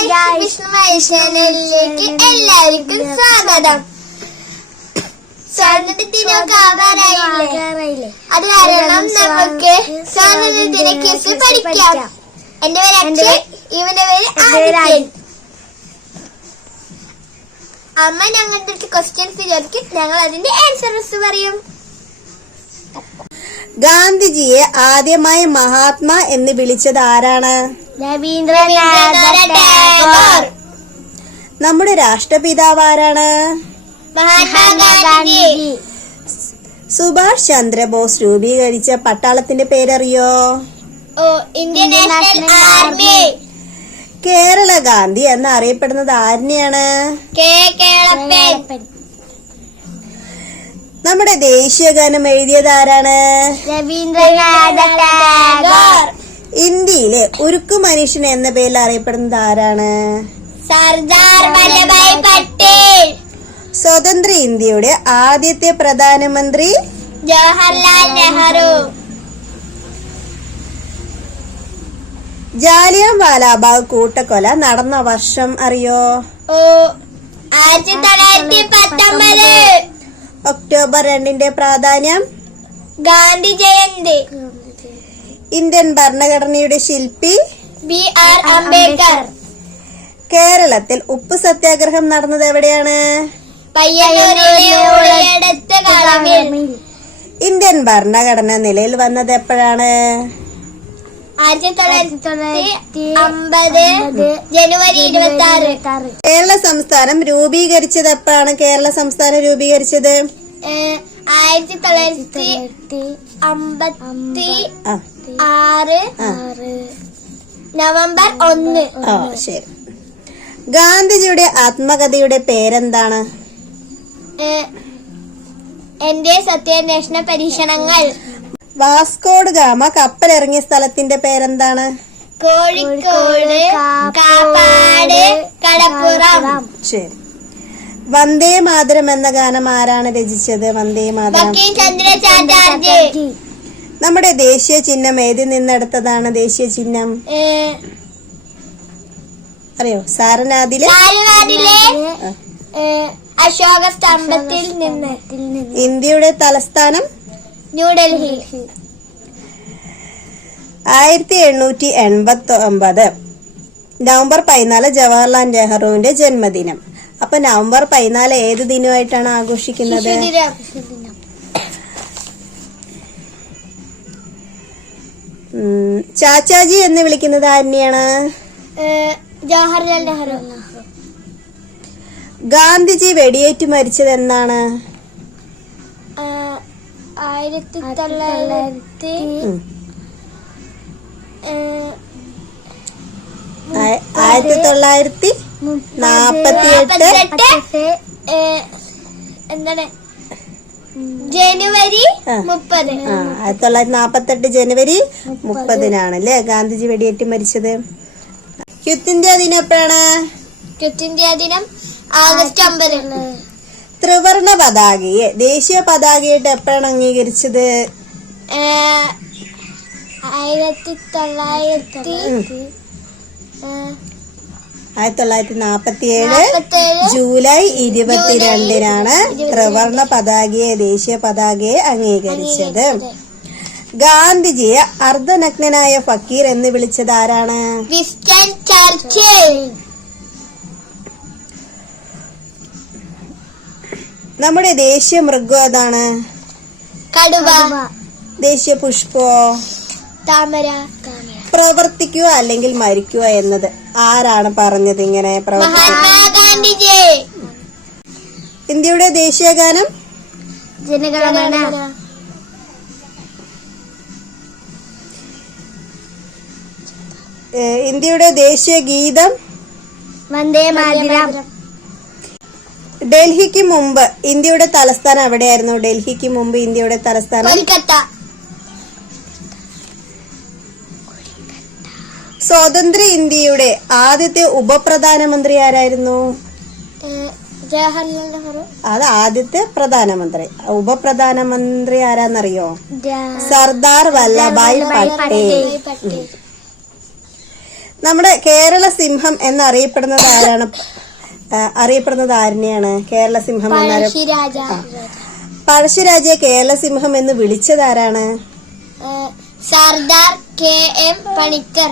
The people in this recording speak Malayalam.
വിഷ്ണുമായിലേക്ക് എല്ലാവർക്കും സ്വാഗതം. സ്വാതന്ത്ര്യദിനമൊക്കെ ആവാറായില്ലേ, അത് കാരണം നമുക്ക് സ്വാതന്ത്ര്യദിന ക്വിസ് പഠിക്കാം. എന്റെ പേര് അക്ഷയ്, ഇവന്റെ പേര് ആദിത്യൻ. അമ്മ ഞങ്ങളുടെ ക്വസ്റ്റ്യൻസ് ചോദിക്കും, ഞങ്ങൾ അതിന്റെ ആൻസേഴ്സ് പറയും. ഗാന്ധിജിയെ ആദ്യമായി മഹാത്മാ എന്ന് വിളിച്ചത് ആരാണ്? രവീന്ദ്രനാഥ ടാഗോർ. നമ്മുടെ രാഷ്ട്രപിതാവ് ആരാണ്? മഹാത്മാഗാന്ധി. സുഭാഷ് ചന്ദ്രബോസ് രൂപീകരിച്ച പട്ടാളത്തിന്റെ പേരറിയോ? Indian national army. Kerala Gandhi എന്ന് അറിയപ്പെടുന്നത് ആരിനെയാണ്? കേളപ്പൻ. നമ്മുടെ ദേശീയ ഗാനം എഴുതിയത് ആരാണ്? രവീന്ദ്രനാഥ ടാഗോർ. ഇന്ത്യയിലെ ഉരുക്കു മനുഷ്യൻ എന്ന പേരിൽ അറിയപ്പെടുന്നത് ആരാണ്? സർദാർ വല്ലഭായ് പട്ടേൽ. സ്വതന്ത്ര ഇന്ത്യയുടെ ആദ്യത്തെ പ്രധാനമന്ത്രി? ജവഹർലാൽ നെഹ്റു. ജാലിയൻവാലാബാഗ് കൂട്ടക്കൊല നടന്ന വർഷം അറിയോ? 1919. ഒക്ടോബർ 2 പ്രാധാന്യം? ഗാന്ധി ജയന്തി. ഇന്ത്യൻ ഭരണഘടനയുടെ ശില്പി? BR അംബേദ്കർ. കേരളത്തിൽ ഉപ്പ് സത്യാഗ്രഹം നടന്നത് എവിടെയാണ്? പയ്യന്നൂരിലെ ഉളയടത്ത് കളവിൽ. ഇന്ത്യൻ ഭരണഘടന നിലയിൽ വന്നത് എപ്പോഴാണ്? 1950 ജനുവരി 26. കേരള സംസ്ഥാനം രൂപീകരിച്ചത് എപ്പോഴാണ്? കേരള സംസ്ഥാനം രൂപീകരിച്ചത് 1956 നവംബർ 1. ശരി. ഗാന്ധിജിയുടെ ആത്മകഥയുടെ പേരെന്താണ്? എന്റെ സത്യാന്വേഷണ പരീക്ഷണങ്ങൾ. വാസ്കോഡ് ഗാമ കപ്പലിറങ്ങിയ സ്ഥലത്തിന്റെ പേരെന്താണ്? കോഴിക്കോട്, കാപ്പാട്, കടപ്പുറം. ശരി. വന്ദേ മാതരം എന്ന ഗാനം ആരാണ് രചിച്ചത്? വന്ദേ മാതരം ബങ്കിം ചന്ദ്ര ചാറ്റർജി. നമ്മുടെ ദേശീയ ചിഹ്നം ഏതിൽ നിന്നെടുത്തതാണ്? ദേശീയ ചിഹ്നം അറിയോ? സാരനാഥിലെ അശോക സ്തംഭത്തിൽ നിന്ന്. ഇന്ത്യയുടെ തലസ്ഥാനം? ന്യൂഡൽഹി. 1889 നവംബർ 14 ജവഹർലാൽ നെഹ്റുവിന്റെ ജന്മദിനം. അപ്പൊ നവംബർ 14 ഏത് ദിനമായിട്ടാണ് ആഘോഷിക്കുന്നത്? ചാച്ചാജി എന്ന് വിളിക്കുന്നത് ആരെയാണ്? ജവഹർലാൽ നെഹ്റു. ഗാന്ധിജി വെടിയേറ്റ് മരിച്ചത് എന്നാണ്? 1948 എന്താണ്? ജനുവരി 30. 1948 ജനുവരി 30-നാണല്ലേ ഗാന്ധിജി വെടിയേറ്റ് മരിച്ചത്. ക്വിറ്റ് ഇന്ത്യ ദിനം എപ്പോഴാണ്? ക്വിറ്റ് ഇന്ത്യ ദിനം ആഗസ്റ്റ് 9. ത്രിവർണ പതാകയെ ദേശീയ പതാകയായിട്ട് എപ്പോഴാണ് അംഗീകരിച്ചത്? 1947 ജൂലൈ 22-നാണ് ത്രിവർണ പതാകയെ ദേശീയ പതാകയെ അംഗീകരിച്ചത്. ഗാന്ധിജിയെ അർദ്ധനഗ്നനായ ഫക്കീർ എന്ന് വിളിച്ചത് ആരാണ്? Winston Churchill. നമ്മുടെ ദേശീയ മൃഗം ഏതാണ്? കടുവ. ദേശീയ പുഷ്പോ? താമര. പ്രവർത്തിക്കുക അല്ലെങ്കിൽ മരിക്കുക എന്നത് ആരാണ് പറഞ്ഞത്? ഇങ്ങനെ മഹാത്മാഗാന്ധിജി. ഇന്ത്യയുടെ ദേശീയ ഗാനം? ജനഗണമന. ഇന്ത്യയുടെ ദേശീയ ഗീതം? വന്ദേ മാതരം. ഡൽഹിക്ക് മുമ്പ് ഇന്ത്യയുടെ തലസ്ഥാനം എവിടെയായിരുന്നു? ഡൽഹിക്ക് മുമ്പ് ഇന്ത്യയുടെ തലസ്ഥാനം? കൊൽക്കത്ത. സ്വതന്ത്ര ഇന്ത്യയുടെ ആദ്യത്തെ ഉപപ്രധാനമന്ത്രി ആരായിരുന്നു? ജവഹർലാൽ നെഹ്റു. അത് ആദ്യത്തെ പ്രധാനമന്ത്രി. ഉപപ്രധാനമന്ത്രി ആരാന്നറിയോ? സർദാർ വല്ലഭായ് പട്ടേൽ. നമ്മുടെ കേരള സിംഹം എന്നറിയപ്പെടുന്നത് ആരാണ്? അറിയപ്പെടുന്നത് ആരിനെയാണ് കേരള സിംഹം പഴശ്ശിരാജ. പഴശ്ശിരാജയെ കേരള സിംഹം എന്ന് വിളിച്ചത് ആരാണ്? സർദാർ KM പണിക്കർ.